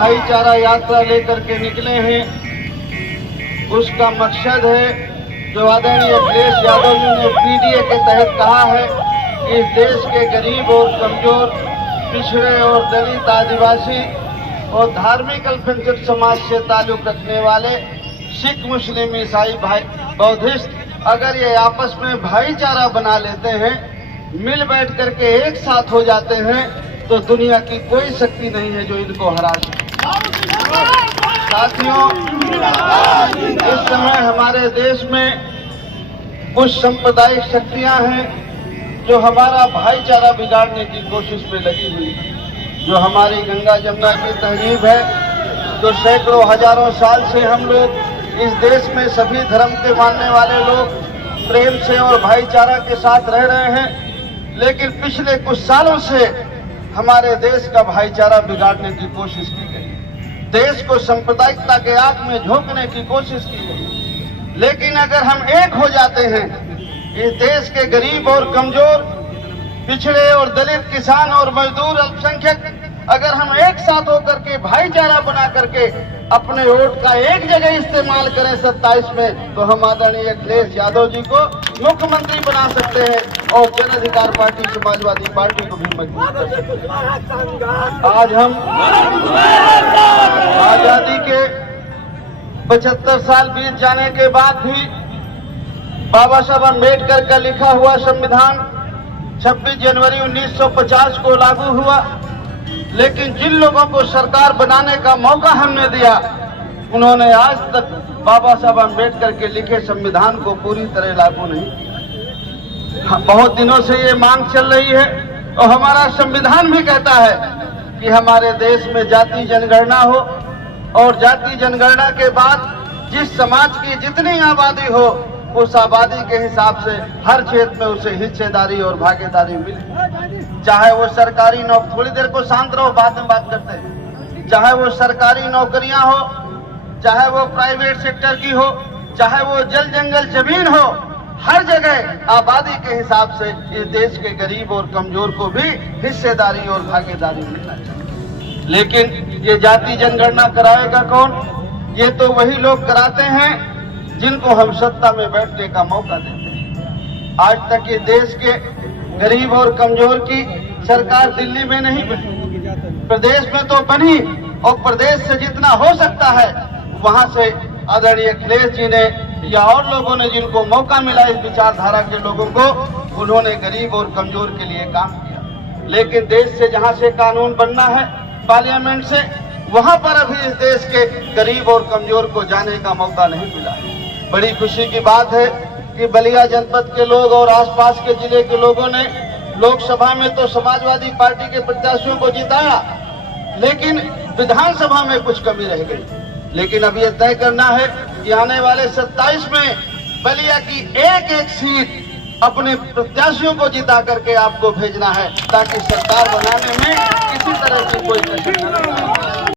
भाईचारा यात्रा लेकर के निकले हैं, उसका मकसद है जो आदरणीय अखिलेश यादव जी ने पीडीए के तहत कहा है कि इस देश के गरीब और कमजोर, पिछड़े और दलित, आदिवासी और धार्मिक अल्पसंख्यक समाज से ताल्लुक रखने वाले सिख, मुस्लिम, ईसाई, भाई, बौद्धिस्ट अगर ये आपस में भाईचारा बना लेते हैं, मिल बैठ करके एक साथ हो जाते हैं, तो दुनिया की कोई शक्ति नहीं है जो इनको हरा सके। साथियों, इस समय हमारे देश में कुछ सांप्रदायिक शक्तियां हैं जो हमारा भाईचारा बिगाड़ने की कोशिश में लगी हुई है। जो हमारी गंगा जमुना की तहजीब है, जो सैकड़ों हजारों साल से हम लोग इस देश में सभी धर्म के मानने वाले लोग प्रेम से और भाईचारा के साथ रह रहे हैं, लेकिन पिछले कुछ सालों से हमारे देश का भाईचारा बिगाड़ने की कोशिश की गई, देश को सांप्रदायिकता के आग में झोंकने की कोशिश की गई। लेकिन अगर हम एक हो जाते हैं, इस देश के गरीब और कमजोर, पिछड़े और दलित, किसान और मजदूर, अल्पसंख्यक अगर हम एक साथ होकर के भाईचारा बना करके अपने वोट का एक जगह इस्तेमाल करें 27 में, तो हम आदरणीय अखिलेश यादव जी को मुख्यमंत्री बना सकते हैं और जन अधिकार पार्टी, समाजवादी पार्टी को भी मजबूत कर सकते हैं। आज हम आजादी के 75 साल बीत जाने के बाद भी बाबा साहब अम्बेडकर का लिखा हुआ संविधान 26 जनवरी 1950 को लागू हुआ, लेकिन जिन लोगों को सरकार बनाने का मौका हमने दिया, उन्होंने आज तक बाबा साहब अम्बेडकर के लिखे संविधान को पूरी तरह लागू नहीं किया। बहुत दिनों से ये मांग चल रही है और हमारा संविधान भी कहता है कि हमारे देश में जाति जनगणना हो और जाति जनगणना के बाद जिस समाज की जितनी आबादी हो, उस आबादी के हिसाब से हर क्षेत्र में उसे हिस्सेदारी और भागीदारी मिले। चाहे वो सरकारी नौकरी, थोड़ी देर को शांत रहो, बाद में बात करते हैं, चाहे वो सरकारी नौकरियां हो, चाहे वो प्राइवेट सेक्टर की हो, चाहे वो जल जंगल जमीन हो, हर जगह आबादी के हिसाब से इस देश के गरीब और कमजोर को भी हिस्सेदारी और भागीदारी मिलना चाहिए। लेकिन ये जाति जनगणना कराएगा कौन? ये तो वही लोग कराते हैं जिनको हम सत्ता में बैठने का मौका देते हैं। आज तक ये देश के गरीब और कमजोर की सरकार दिल्ली में नहीं बनी, प्रदेश में तो बनी, और प्रदेश से जितना हो सकता है वहां से आदरणीय अखिलेश जी ने या और लोगों ने जिनको मौका मिला, इस विचारधारा के लोगों को, उन्होंने गरीब और कमजोर के लिए काम किया। लेकिन देश से जहां से कानून बनना है, पार्लियामेंट से, वहां पर अभी इस देश के गरीब और कमजोर को जाने का मौका नहीं मिला है। बड़ी खुशी की बात है कि बलिया जनपद के लोग और आसपास के जिले के लोगों ने लोकसभा में तो समाजवादी पार्टी के प्रत्याशियों को जिताया, लेकिन विधानसभा में कुछ कमी रह गई। लेकिन अब यह तय करना है कि आने वाले 27 में बलिया की एक एक सीट अपने प्रत्याशियों को जिता करके आपको भेजना है, ताकि सरकार बनाने में किसी तरह की कोई कसर न रहे।